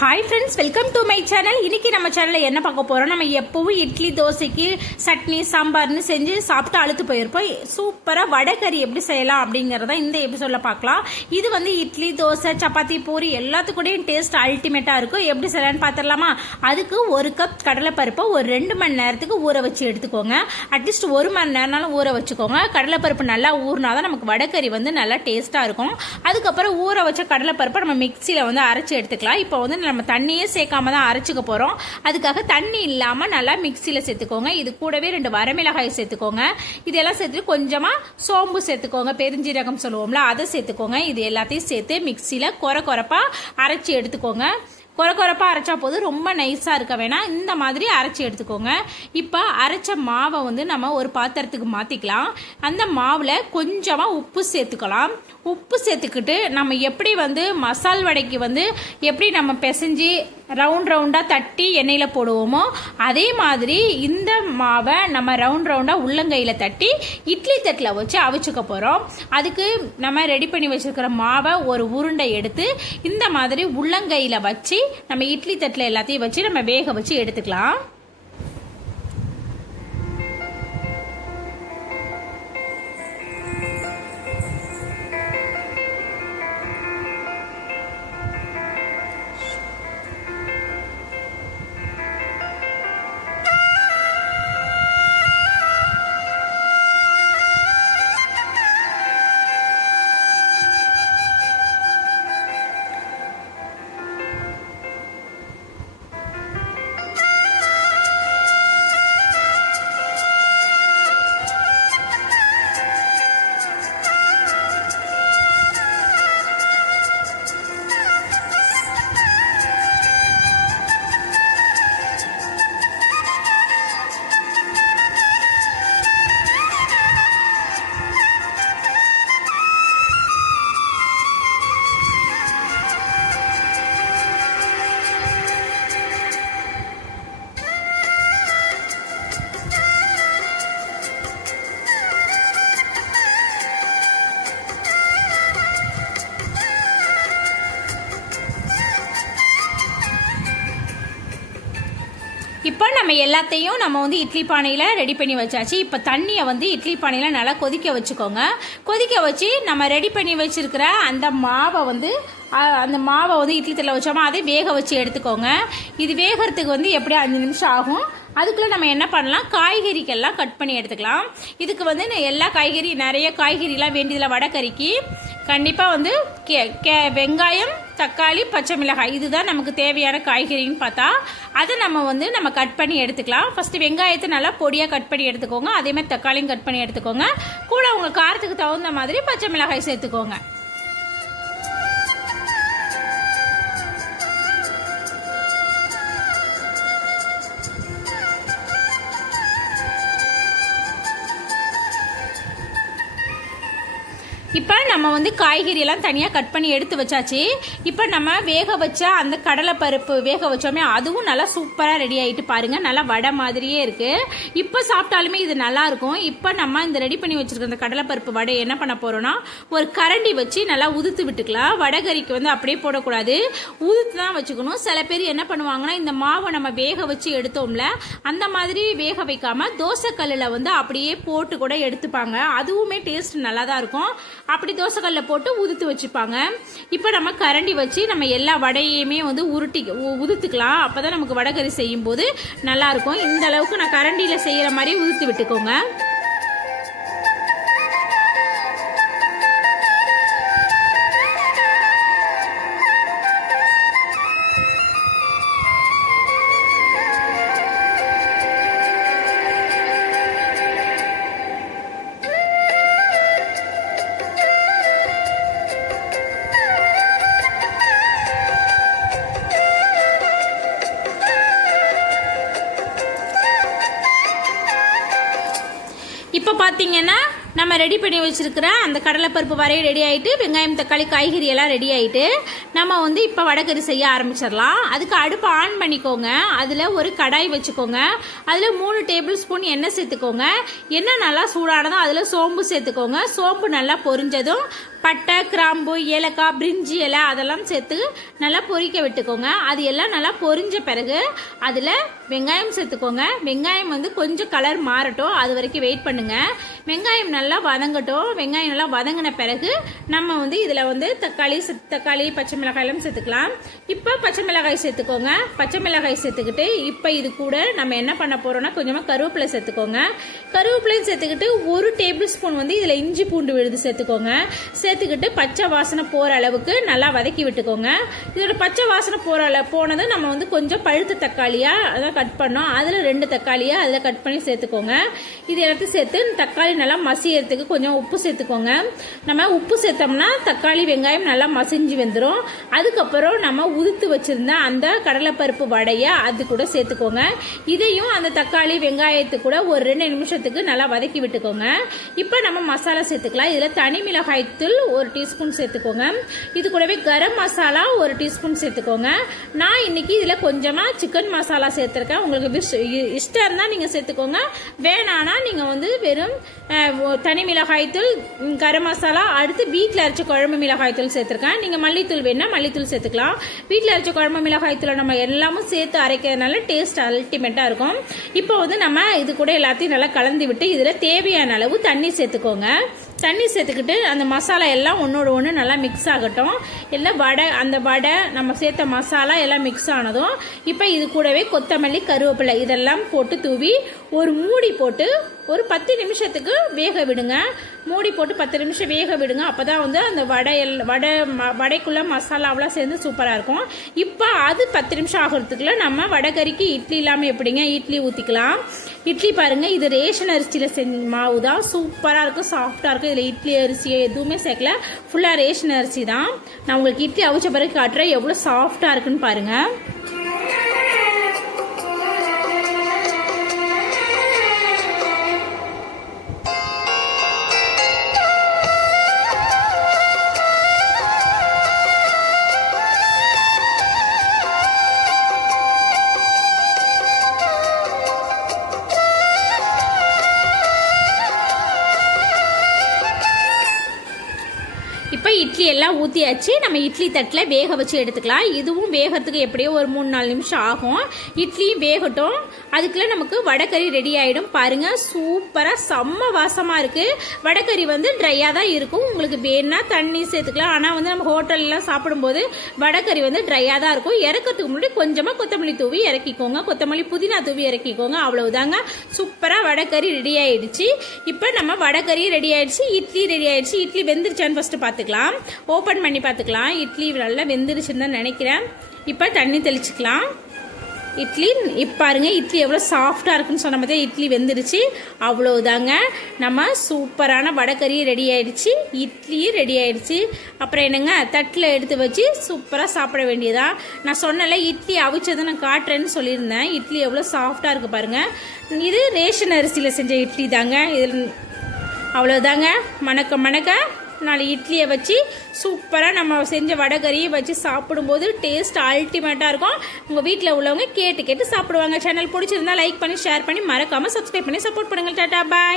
Hi friends, welcome to my channel. இன்னைக்கு நம்ம சேனலில் என்ன பார்க்க போகிறோம், நம்ம எப்பவும் இட்லி தோசைக்கு சட்னி சாம்பார்னு செஞ்சு சாப்பிட்டு அழுத்து போயிருப்போம். சூப்பராக வடைக்கறி எப்படி செய்யலாம் அப்படிங்கிறத இந்த எபிசோடில் பார்க்கலாம். இது வந்து இட்லி தோசை சப்பாத்தி பூரி எல்லாத்துக்கூடையும் டேஸ்ட் அல்டிமேட்டாக இருக்கும். எப்படி செய்யலான்னு பார்த்துடலாமா? அதுக்கு 1 கப் கடலைப்பருப்பை ஒரு 2 மணி நேரத்துக்கு ஊற வச்சு எடுத்துக்கோங்க. அட்லீஸ்ட் 1 மணி நேரம்னாலும் ஊற வச்சுக்கோங்க. கடலைப்பருப்பு நல்லா ஊறினாதான் நமக்கு வடைக்கறி வந்து நல்லா டேஸ்ட்டாக இருக்கும். அதுக்கப்புறம் ஊற வச்ச கடலைப்பருப்பை நம்ம மிக்சியில் வந்து அரைச்சி எடுத்துக்கலாம். இப்போ வந்து நம்ம தண்ணியே சேர்க்காம தான் அரைச்சிக்க போறோம். அதுக்காக தண்ணி இல்லாம நல்லா மிக்சியில சேர்த்துக்கோங்க. இது கூடவே 2 வரமிளகாய் சேர்த்துக்கோங்க. இதெல்லாம் சேர்த்துட்டு கொஞ்சமா சோம்பு சேர்த்துக்கோங்க, பெருஞ்சீரகம் சொல்லுவோம்ல, அதை சேர்த்துக்கோங்க. இது எல்லாத்தையும் சேர்த்து மிக்சியில கொரப்பா அரைச்சி எடுத்துக்கோங்க. கொரப்பா அரைச்சா போதும், ரொம்ப நைஸா இருக்க வேணாம். இந்த மாதிரி அரைச்சி எடுத்துக்கோங்க. இப்போ அரைச்ச மாவை வந்து நம்ம ஒரு பாத்திரத்துக்கு மாத்திக்கலாம். அந்த மாவுல கொஞ்சமா உப்பு சேர்த்துக்கலாம். உப்பு சேர்த்துக்கிட்டு நம்ம எப்படி வந்து மசால் வடைக்கு வந்து எப்படி நம்ம பிசைஞ்சு ரவுண்டா தட்டி எண்ணெயில் போடுவோமோ அதே மாதிரி இந்த மாவை நம்ம ரவுண்டா உள்ளங்கையில தட்டி இட்லி தட்டில் வச்சு அவிச்சுக்க போறோம். அதுக்கு நம்ம ரெடி பண்ணி வச்சிருக்கிற மாவை ஒரு உருண்டை எடுத்து இந்த மாதிரி உள்ளங்கையில வச்சு நம்ம இட்லி தட்டில் எல்லாத்தையும் வச்சு நம்ம வேக வச்சு எடுத்துக்கலாம். இப்போ நம்ம எல்லாத்தையும் நம்ம வந்து இட்லி பானையில் ரெடி பண்ணி வச்சாச்சு. இப்போ தண்ணியை வந்து இட்லி பானையில் நல்லா கொதிக்க வச்சுக்கோங்க. கொதிக்க வச்சு நம்ம ரெடி பண்ணி வச்சிருக்கிற அந்த மாவை வந்து இட்லி தட்டில் வச்சோமா அதை வேக வச்சு எடுத்துக்கோங்க. இது வேகிறதுக்கு வந்து எப்படியும் 5 நிமிஷம் ஆகும். அதுக்குள்ளே நம்ம என்ன பண்ணலாம், காய்கறிக்கெல்லாம் கட் பண்ணி எடுத்துக்கலாம். இதுக்கு வந்து நிறைய காய்கறிலாம் வேண்டியதில் வடைக்கறிக்கு கண்டிப்பாக வந்து வெங்காயம், தக்காளி, பச்சை மிளகாய் இதுதான் நமக்கு தேவையான காய்கறின்னு பார்த்தா அதை நம்ம கட் பண்ணி எடுத்துக்கலாம். ஃபர்ஸ்ட் வெங்காயத்தை நல்லா பொடியாக கட் பண்ணி எடுத்துக்கோங்க. அதே மாதிரி தக்காளியும் கட் பண்ணி எடுத்துக்கோங்க. கூட உங்க காரத்துக்கு தகுந்த மாதிரி பச்சை மிளகாய் சேர்த்துக்கோங்க. இப்போ நம்ம வந்து காய்கறி எல்லாம் தனியாக கட் பண்ணி எடுத்து வச்சாச்சு. இப்போ நம்ம வேக வச்ச அந்த கடலைப்பருப்பு வேக வச்சோமே அதுவும் நல்லா சூப்பராக ரெடி ஆகிட்டு பாருங்க, நல்லா வடை மாதிரியே இருக்கு. இப்போ சாப்பிட்டாலுமே இது நல்லா இருக்கும். இப்போ நம்ம இந்த ரெடி பண்ணி வச்சிருக்க அந்த கடலைப்பருப்பு வடை என்ன பண்ண போறோம்னா ஒரு கரண்டி வச்சு நல்லா உதுத்து விட்டுக்கலாம். வடைகறிக்கு வந்து அப்படியே போடக்கூடாது, உதுத்து தான் வச்சுக்கணும். சில பேர் என்ன பண்ணுவாங்கன்னா இந்த மாவை நம்ம வேக வச்சு எடுத்தோம்ல அந்த மாதிரி வேக வைக்காம தோசைக்கல்லில் வந்து அப்படியே போட்டு கூட எடுத்துப்பாங்க. அதுவுமே டேஸ்ட் நல்லா தான் இருக்கும். அப்படி தோசைக்கல்ல போட்டு உதுத்து வச்சுப்பாங்க. இப்போ நம்ம கரண்டி வச்சு நம்ம எல்லா வடையுமே வந்து உதுத்துக்கலாம். அப்பதான் நமக்கு வடைக்கறி செய்யும் போது நல்லா இருக்கும். இந்த அளவுக்கு நான் கரண்டியில செய்யற மாதிரி உதுத்து விட்டுக்கோங்க. இப்போ பார்த்தீங்கன்னா நம்ம ரெடி பண்ணி வச்சிருக்கிற அந்த கடலைப்பருப்பு வரைய ரெடி ஆகிட்டு, வெங்காயம் தக்காளி காய்கறி எல்லாம் ரெடி ஆகிட்டு நம்ம வந்து இப்போ வடைக்கறி செய்ய ஆரம்பிச்சிடலாம். அதுக்கு அடுப்பு ஆன் பண்ணிக்கோங்க. அதில் ஒரு கடாய் வச்சுக்கோங்க. அதில் 3 டேபிள் ஸ்பூன் எண்ணெய் சேர்த்துக்கோங்க. எண்ணெய் நல்லா சூடானதும் அதில் சோம்பு சேர்த்துக்கோங்க. சோம்பு நல்லா பொரிஞ்சதும் பட்டை, கிராம்பு, ஏலக்காய், பிரிஞ்சி இலை அதெல்லாம் சேர்த்து நல்லா பொரிக்க விட்டுக்கோங்க. அது எல்லாம் நல்லா பொரிஞ்ச பிறகு அதில் வெங்காயம் சேர்த்துக்கோங்க. வெங்காயம் வந்து கொஞ்சம் கலர் மாறட்டும், அது வரைக்கும் வெயிட் பண்ணுங்க. வெங்காயம் நல்லா வதங்கட்டும். வெங்காயம் நல்லா வதங்கின பிறகு நம்ம வந்து இதில் வந்து தக்காளி, பச்சை மிளகாயெல்லாம் சேர்த்துக்கலாம். இப்போ பச்சை மிளகாய் சேர்த்துக்கோங்க. பச்சை மிளகாய் சேர்த்துக்கிட்டு இப்போ இது கூட நம்ம என்ன பண்ண போறோம்னா கொஞ்சமாக கருவேப்பிலை சேர்த்துக்கோங்க. கருவேப்பிலையும் சேர்த்துக்கிட்டு 1 டேபிள் ஸ்பூன் வந்து இதில் இஞ்சி பூண்டு விழுது சேர்த்துக்கோங்க. சேர்த்துக்கிட்டு பச்சை வாசனை போகிற அளவுக்கு நல்லா வதக்கி விட்டுக்கோங்க. இதோட பச்சை வாசனை போனது நம்ம வந்து கொஞ்சம் பழுத்த தக்காளியாக அதான் கட் பண்ணோம். அதில் 2 தக்காளியாக அதில் கட் பண்ணி சேர்த்துக்கோங்க. இது எல்லாத்தையும் சேர்த்து தக்காளி நல்லா மசியறதுக்கு கொஞ்சம் உப்பு சேர்த்துக்கோங்க. நம்ம உப்பு சேர்த்தோம்னா தக்காளி வெங்காயம் நல்லா மசிஞ்சு வந்துடும். அதுக்கப்புறம் நம்ம உதுத்து வச்சிருந்த அந்த கடலைப்பருப்பு வடையை அது கூட சேர்த்துக்கோங்க. இதையும் அந்த தக்காளி வெங்காயத்து கூட ஒரு 2 நிமிஷத்துக்கு நல்லா வதக்கி விட்டுக்கோங்க. இப்போ நம்ம மசாலா சேர்த்துக்கலாம். இதில் தனி மிளகாய் தூள் 1 டீஸ்பூன் சேர்த்துக்கோங்க. இது கூடவே கரம் மசாலா 1 டீஸ்பூன் சேர்த்துக்கோங்க. நான் இன்னைக்கு இதில் கொஞ்சமாக சிக்கன் மசாலா சேர்த்துருக்கேன். உங்களுக்கு இஷ்டம் இருந்தால் நீங்கள் சேர்த்துக்கோங்க. வேணானா நீங்கள் வந்து வெறும் தனி மிளகாய் தூள், கரம் மசாலா, அடுத்து வீட்டில் அரைச்ச குழம்பு மிளகாய் தூள் சேர்த்துருக்கேன். நீங்கள் மல்லித்தூள் வேணா மல்லித்தூள் சேர்த்துக்கலாம். வீட்டில் அரைச்ச குழம்பு மிளகாய் தூளை நம்ம எல்லாமும் சேர்த்து அரைக்கிறதுனால டேஸ்ட் அல்டிமேட்டாக இருக்கும். இப்போ வந்து நம்ம இது கூட எல்லாத்தையும் நல்லா கலந்து விட்டு இதில் தேவையான அளவு தண்ணி சேர்த்துக்கோங்க. தண்ணி சேர்த்துக்கிட்டு அந்த மசாலா எல்லாம் ஒன்றோட ஒன்று நல்லா மிக்ஸ் ஆகட்டும். எல்லாம் அந்த வடை நம்ம சேர்த்த மசாலா எல்லாம் மிக்ஸ் ஆனதும் இப்போ இது கூடவே கொத்தமல்லி, கருவேப்பிலை இதெல்லாம் போட்டு தூவி ஒரு மூடி போட்டு ஒரு 10 நிமிஷத்துக்கு வேக விடுங்க. மூடி போட்டு 10 நிமிஷம் வேக விடுங்க. அப்போதான் வந்து அந்த வடைக்குள்ள மசாலாவெல்லாம் சேர்ந்து சூப்பராக இருக்கும். இப்போ அது 10 நிமிஷம் ஆகிறதுக்குள்ள நம்ம வடைக்கறிக்கு இட்லி இல்லாமல் எப்படிங்க இட்லி ஊற்றிக்கலாம். இட்லி பாருங்க, இது ரேஷன் அரிசியில் செஞ்ச மாவு தான். சூப்பராக இருக்கும், சாஃப்டாக இருக்கும். இதில் இட்லி அரிசி எதுவுமே சேர்க்கல, ஃபுல்லாக ரேஷன் அரிசி தான். நான் உங்களுக்கு இட்லி அவிச்ச பிறகு காட்டுறேன் எவ்வளோ சாஃப்டாக இருக்குன்னு பாருங்க. இப்போ இட்லி எல்லாம் ஊற்றியாச்சு. நம்ம இட்லி தட்டில் வேக வச்சு எடுத்துக்கலாம். இதுவும் வேகிறதுக்கு எப்படியோ ஒரு 3-4 நிமிஷம் ஆகும். இட்லியும் வேகட்டும். அதுக்குள்ளே நமக்கு வடைக்கறி ரெடி ஆகிடும். பாருங்கள், சூப்பராக செம்ம வாசமாக இருக்குது. வடைக்கறி வந்து ட்ரையாக தான் இருக்கும். உங்களுக்கு வேணும்னா தண்ணி சேர்த்துக்கலாம். ஆனால் வந்து நம்ம ஹோட்டல்லாம் சாப்பிடும்போது வடைக்கறி வந்து ட்ரையாக தான் இருக்கும். இறக்கிறதுக்கு முன்னாடி கொஞ்சமாக கொத்தமல்லி தூவி இறக்கிக்கோங்க. கொத்தமல்லி, புதினா தூவி இறக்கிக்கோங்க. அவ்வளவுதாங்க, சூப்பராக வடைக்கறி ரெடி ஆகிடுச்சு. இப்போ நம்ம வடைக்கறி ரெடி ஆகிடுச்சு, இட்லி ரெடி ஆகிடுச்சு. இட்லி வெந்துருச்சான்னு ஃபஸ்ட்டு பார்த்துக்கலாம். ஓப்பன் பண்ணி பார்த்துக்கலாம். இட்லி நல்லா வெந்துருச்சுன்னு தான் நினைக்கிறேன். இப்போ தண்ணி தெளிச்சுக்கலாம். இட்லி இப்போ பாருங்க, இட்லி எவ்வளோ சாஃப்டாக இருக்குன்னு சொன்ன மாதிரி இட்லி வெந்துருச்சு. அவ்வளோதாங்க, நம்ம சூப்பரான வடைக்கறி ரெடி ஆயிடுச்சு, இட்லியும் ரெடி ஆயிடுச்சு. அப்புறம் என்னங்க, தட்டில் எடுத்து வச்சு சூப்பராக சாப்பிட வேண்டியதா. நான் சொன்னல இட்லி அவிச்சதை நான் காட்டுறேன்னு சொல்லியிருந்தேன். இட்லி எவ்வளோ சாஃப்டாக இருக்குது பாருங்கள். இது ரேஷன் அரிசியில் செஞ்ச இட்லி தாங்க. இதில் அவ்வளோதாங்க, மணக்க 4 இட்லியை வச்சு சூப்பராக நம்ம செஞ்ச வடைக்கறியை வச்சு சாப்பிடும்போது டேஸ்ட் அல்டிமேட்டாக இருக்கும். உங்கள் வீட்டில் உள்ளவங்க கேட்டு சாப்பிடுவாங்க. சேனல் பிடிச்சிருந்தா லைக் பண்ணி, ஷேர் பண்ணி, மறக்காமல் சப்ஸ்கிரைப் பண்ணி சப்போர்ட் பண்ணுங்கள். டாடா, பாய்.